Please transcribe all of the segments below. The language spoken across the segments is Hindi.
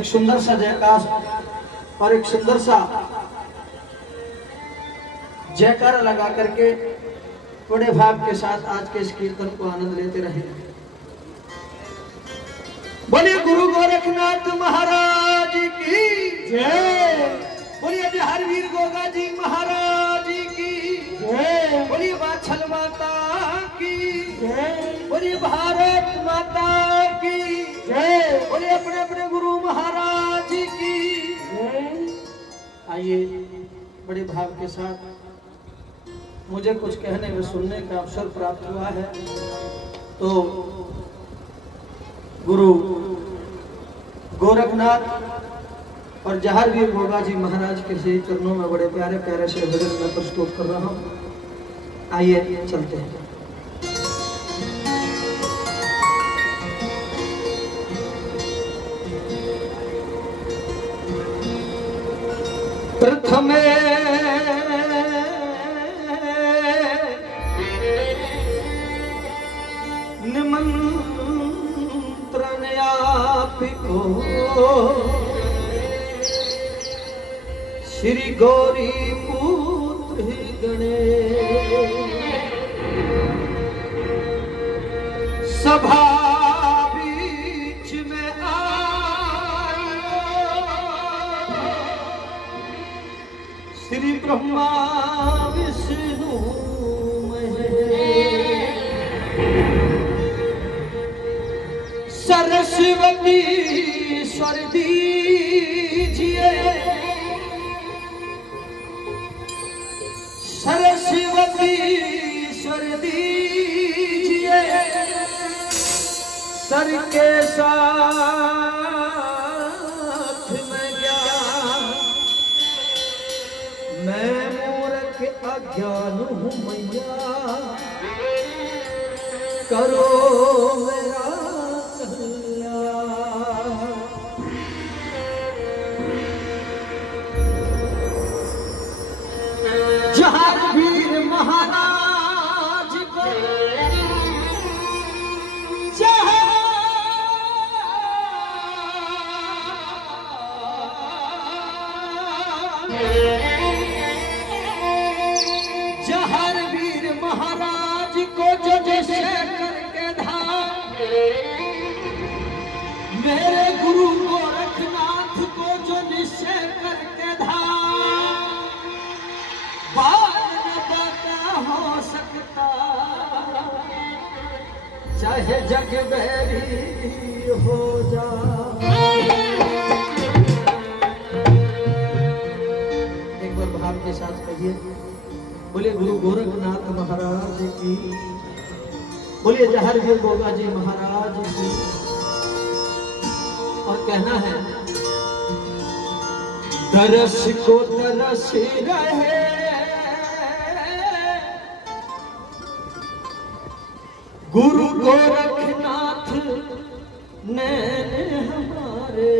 एक सुंदर सा जयकार और एक सुंदर सा जयकार लगा करके बड़े भाव के साथ आज के इस कीर्तन को आनंद लेते रहे। बोलिए गुरु गोरखनाथ महाराज की जय। बोलिए बिहार वीर गोगा जी महाराज की जय। बोलिए वाछल माता की जय। बोलिए भारत माता की जय। बोलिए अपने अपने गुरु महाराज की जय। आइए बड़े भाव के साथ मुझे कुछ कहने व सुनने का अवसर प्राप्त हुआ है, तो गुरु गोरखनाथ और जहार वीर गोगा जी महाराज के श्री चरणों में बड़े प्यारे प्यारे से भजन मैं प्रस्तुत कर रहा हूँ। आइए चलते हैं। प्रथमे निमंत्रण आपको श्री गौरी पुत्र गणेश सभा बीच में आयो श्री ब्रह्मा विष्णु सरस्वती स्वर दीजिए, सरस्वती स्वर दीजिए, सर के साथ में ज्ञान मैं मूर्ख अज्ञान हूँ मैया करो मेरा जहार वीर महाराज को जहार वीर महाराज को जो जैसे करके धाम मेरे गुरु गोरखनाथ को जो निश्चय करके धाम बात न बाता हो सकता चाहे जग बैरी हो जा। एक बार भाव के साथ कहिए, बोलिए गुरु गोरखनाथ महाराज की, बोलिए जहार वीर गोगा जी महाराज की। और कहना है तरस को तरस रहे गुरु गोरखनाथ नैन हमारे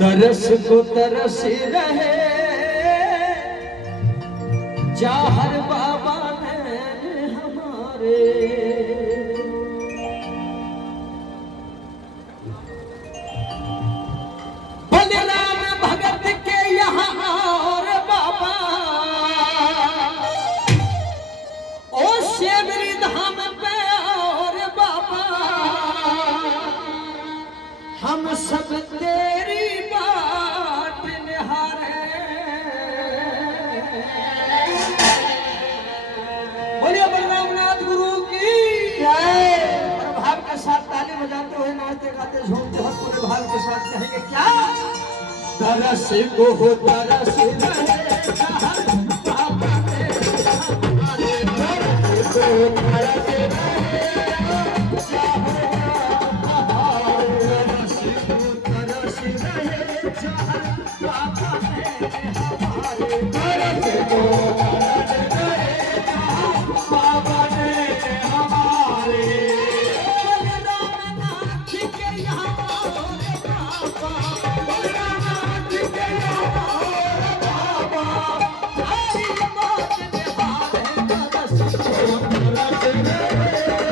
तरस को तरस रहे जहार बाबा नैन हमारे। बलराम भगत के यहाँ और बाबा ओ शिवरी धाम पे और बाबा हम सब तेरी बाट निहारे। बोलिए बलरामनाथ गुरु की जय। और भाव के साथ ताली बजाते हुए नाचते गाते झूमते हुए पूरे भाव के साथ कहेंगे क्या? तरस को हो तरस रहे जहार बाबा ने हमारे तरस को तरस रहे तरस को तरस रहे जहार बाबा ने हमारे तरस को तरस रहे जहार बाबा ने हमारे। बलरामनाथ के यहाँ बाबा बलरामनाथ के यहाँ बाबा आई बात निहारे तरस को तरस रहे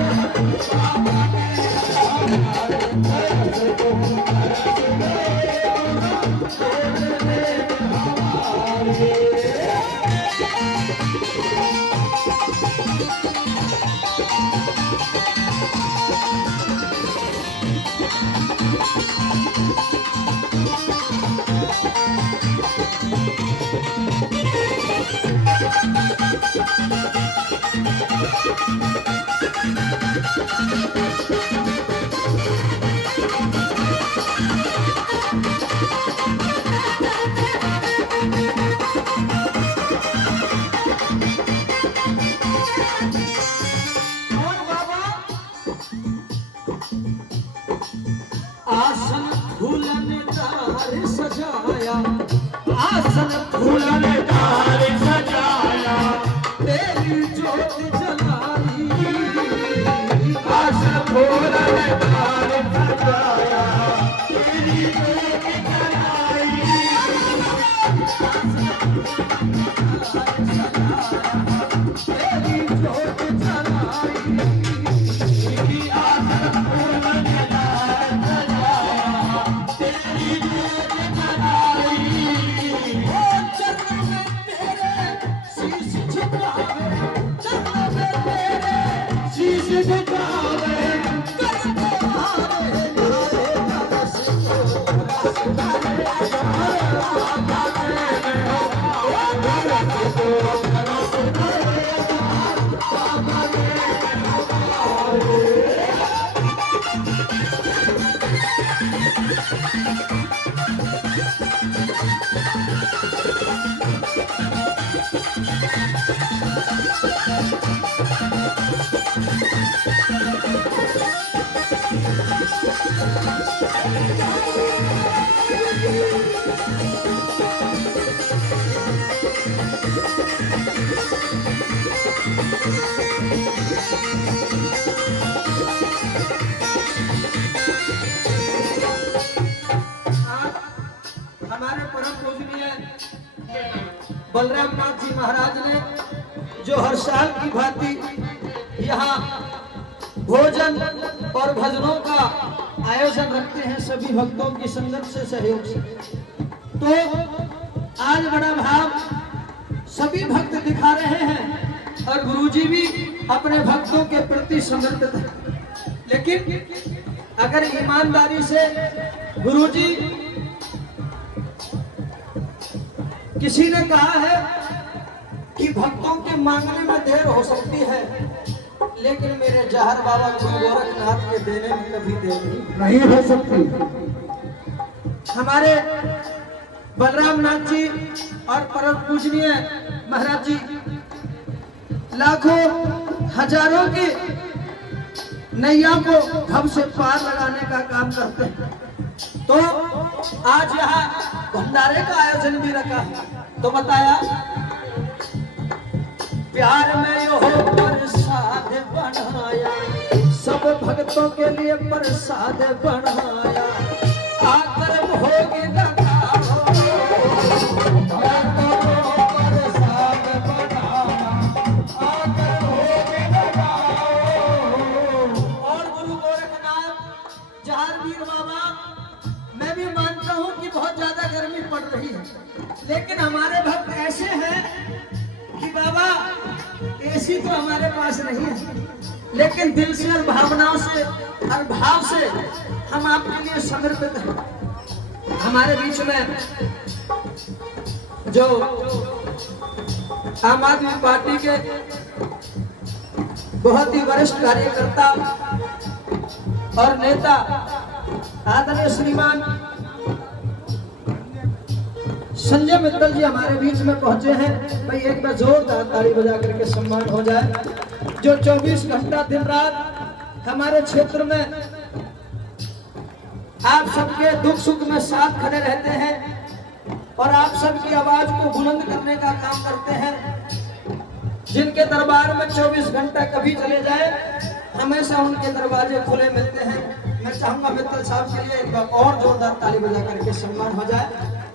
आसन फूलनदार सजाया, आसन फूलनदार सजाया, तेरी ज्योत जलाई, आसन फूलनदार सजाया, तेरी ज्योत जलाई, तेरी ज्योत जलाई, आसन फूलनदार हमारे परम पूजनीय बलराम नाथ जी महाराज ने जो हर साल की भांति यहाँ भोजन और भजनों का आयोजन रखते हैं सभी भक्तों की संगत से सहयोग से, तो आज बड़ा भाव सभी भक्त दिखा रहे हैं और गुरुजी भी अपने भक्तों के प्रति समर्पित है। लेकिन अगर ईमानदारी से गुरुजी किसी ने कहा है कि भक्तों के मांगने में देर हो सकती है, लेकिन मेरे जहर बाबा गुरु गोरखनाथ के देने में कभी देर नहीं हो सकती। हमारे बलराम नाथ जी और परम पूजनीय महाराज जी लाखों हजारों की नैया को भव से पार लगाने का काम करते हैं। तो आज यहाँ भंडारे का आयोजन भी रखा है, तो बताया प्यार में यो प्रसाद बनाया, सब भक्तों के लिए प्रसाद बनाया, आकर भोग लगाओ, प्रसाद बनाया, आकर भोग लगाओ। और गुरु गोरखनाथ जहांगीर बाबा, मैं भी मानता हूँ कि बहुत ज्यादा गर्मी पड़ रही है, लेकिन हमारे भक्त ऐसे हैं कि बाबा एसी तो हमारे पास नहीं है, लेकिन दिल से और भावनाओं से और भाव से हम आपके लिए समर्पित हैं। हमारे बीच में जो आम आदमी पार्टी के बहुत ही वरिष्ठ कार्यकर्ता और नेता आदरणीय श्रीमान संजय मित्तल जी हमारे बीच में पहुंचे हैं। भाई एक बार जोरदार ताली बजा करके सम्मान हो जाए। जो 24 घंटा दिन रात हमारे क्षेत्र में आप सबके दुख सुख में साथ खड़े रहते हैं और आप सबकी आवाज को बुलंद करने का काम करते हैं, जिनके दरबार में 24 घंटा कभी चले जाए हमेशा उनके दरवाजे खुले मिलते हैं। मैं चाहूंगा मित्तल साहब के लिए एक बार और जोरदार ताली बजा करके सम्मान हो जाए।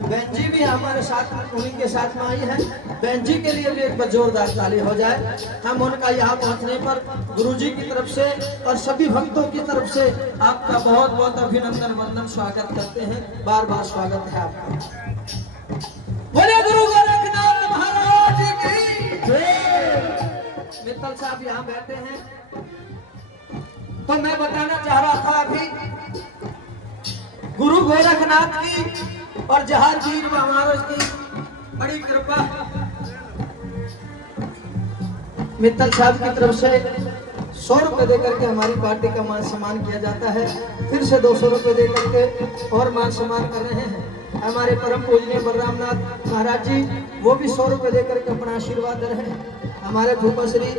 बहन जी भी हमारे साथ उन्हीं के साथ में आई है। बहन जी के लिए भी एक बार जोरदार ताली हो जाए। हम उनका यहाँ पहुँचने पर गुरुजी की तरफ से और सभी भक्तों की तरफ से आपका बहुत बहुत अभिनंदन वंदन स्वागत करते हैं। बार बार स्वागत है आपका। बोले गुरु गोरखनाथ महाराज की जय। मित्तल साहब यहाँ बैठे हैं, तो मैं बताना चाह रहा था अभी गुरु गोरखनाथ की और जहांगीर महाराज की बड़ी कृपा। मित्तल साहब की तरफ से 100 रुपए देकर के हमारी पार्टी का मान सम्मान किया जाता है। फिर से 200 रुपए देकर के और मान सम्मान कर रहे हैं। हमारे परम पूजनीय बलरामनाथ महाराज जी वो भी 100 रुपए देकर के अपना आशीर्वाद दे रहे हैं। हमारे भूपा श्री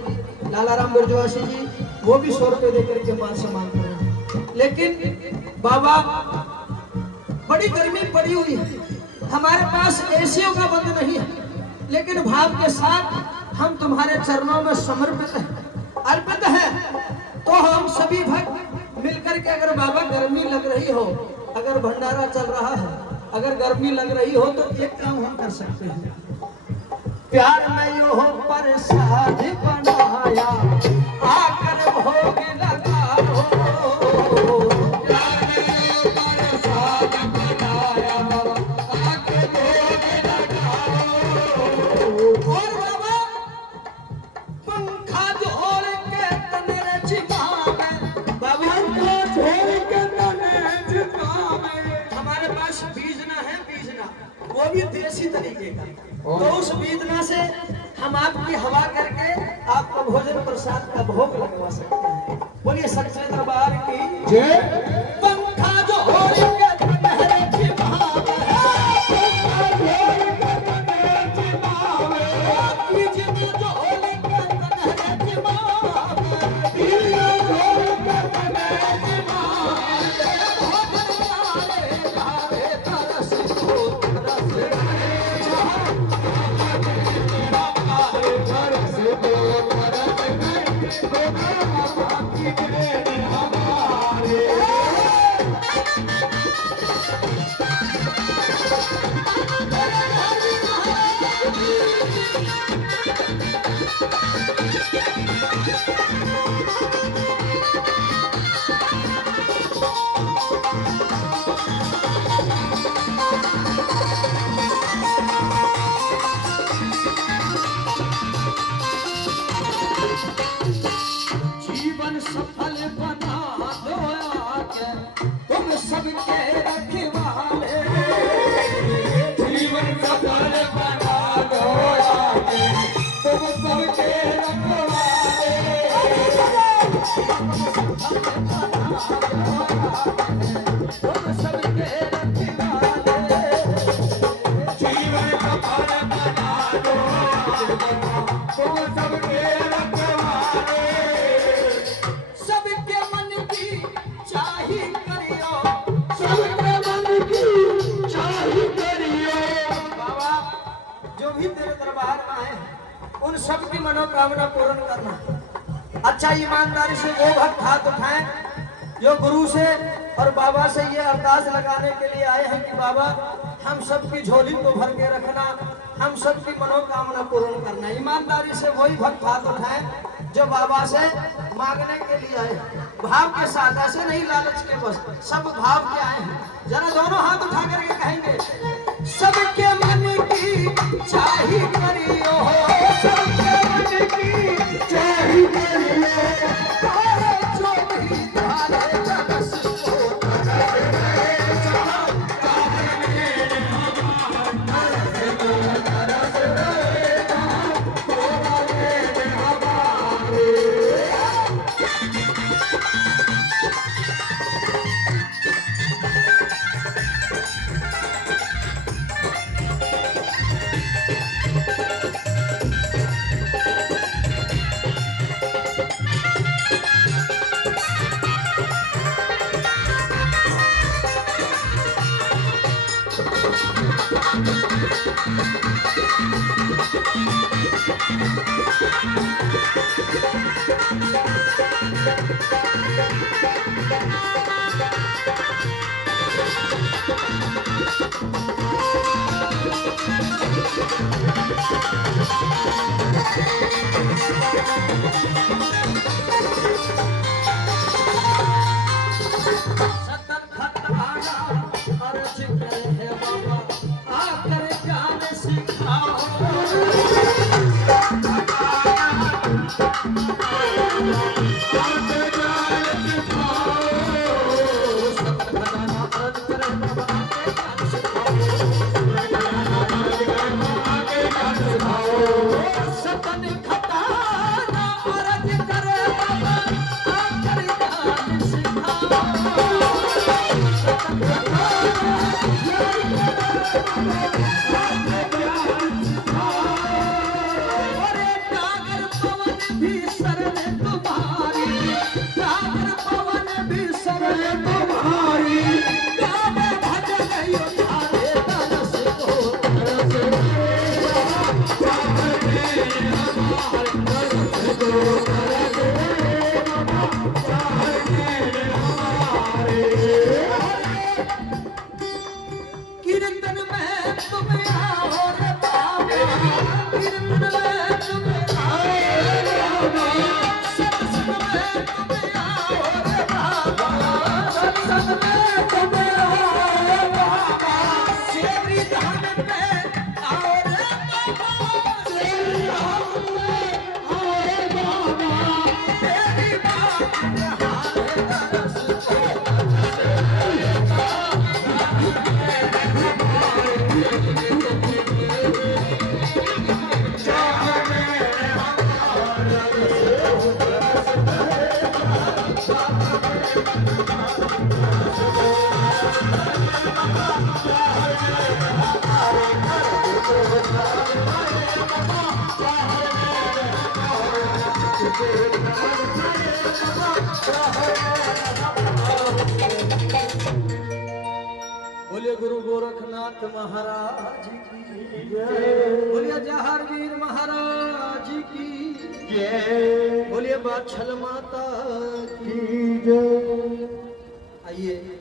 लालाराम बुर्जवासी जी वो भी 100 रुपए देकर के मान सम्मान कर रहे हैं। लेकिन बाबा बड़ी गर्मी पड़ी हुई है, हमारे पास एसियों का बंद नहीं है, लेकिन भाव के साथ हम तुम्हारे चरणों में समर्पित हैं, अर्पित हैं। तो हम सभी भक्त मिलकर के अगर बाबा गर्मी लग रही हो, अगर भंडारा चल रहा है, अगर गर्मी लग रही हो तो एक काम हम कर सकते हैं। प्यार में यो हो प्रसाद बनाया आकर भोग लगाओ, प्यार में यो प्रसाद बनाया आकर भोग लगाओ। और बाबा पंखा जोड़ के तने छिपावे, बाबा पंखा जोड़ के तने छिपावे। हमारे पास बीजना है, बीजना वो भी देसी तरीके का, तो उस बीजना से हम आपकी हवा करके आपका भोजन प्रसाद का भोग लगवा सकते हैं। बोलिए सच्चे दरबार की जय। पंखा जो हो के तनहरे छिपावे, पंखा जोड़ के तनहरे छिपावे, बीजना जो हो के तनहरे छिपावे, बीजना जोड़ के तनहरे छिपावे। भोजन वाले भावे तरस को रस जीवन सफल बना दो आके तुम सबके रखवाले, जीवन सफल बना दो आके तुम सबके रखवाले, तुम सबके रखवाले, जीवन सफल बना दो तुम सबके रखवाले। सबके मन की चाही करियो, सबके मन की चाही करियो। बाबा जो भी तेरे दरबार में आए हैं उन सब की मनोकामना पूर्ण करना। अच्छा ईमानदारी से वो भक्त हाथ उठाएं जो गुरु से और बाबा से ये अरदास लगाने के लिए आए हैं कि बाबा हम सबकी झोली को भर के रखना, हम सबकी मनोकामना पूर्ण करना। ईमानदारी से वही भक्त हाथ उठाएं जो बाबा से मांगने के लिए आए, भाव के साथ, ऐसे नहीं लालच के बस, सब भाव के आए हैं। जरा दोनों हाथ उठा करके कहेंगे सबके मन की चाही करियो, सबके मन की चाही करियो, जो भी धारे तरस को सतन खताना अर्ज करे है बाबा आकर ज्ञान सिखाओ सतन खताना अर्ज करे बाबा आकर ज्ञान सिखाओ अरे डागर पवन भी शरण तुम्हारी डागर पवन भी शरण तुम्हारी गावे भजन उठारे तरस को कीर्तन में तुम आओ रे बाबा कीर्तन में तुम आओ रे बाबा सत्संग में तुम आओ रे बाबा सत्संग में तुम आओ रे बाबा सेवरी धाम में आओ रे बाबा सेवरी धाम में आओ रे बाबा तेरी बात हारे तरस को बोलिए गुरु गोरखनाथ महाराज की जय बोलिए जहारवीर महाराज की जय बोलिए बाछल माता की जय। आइए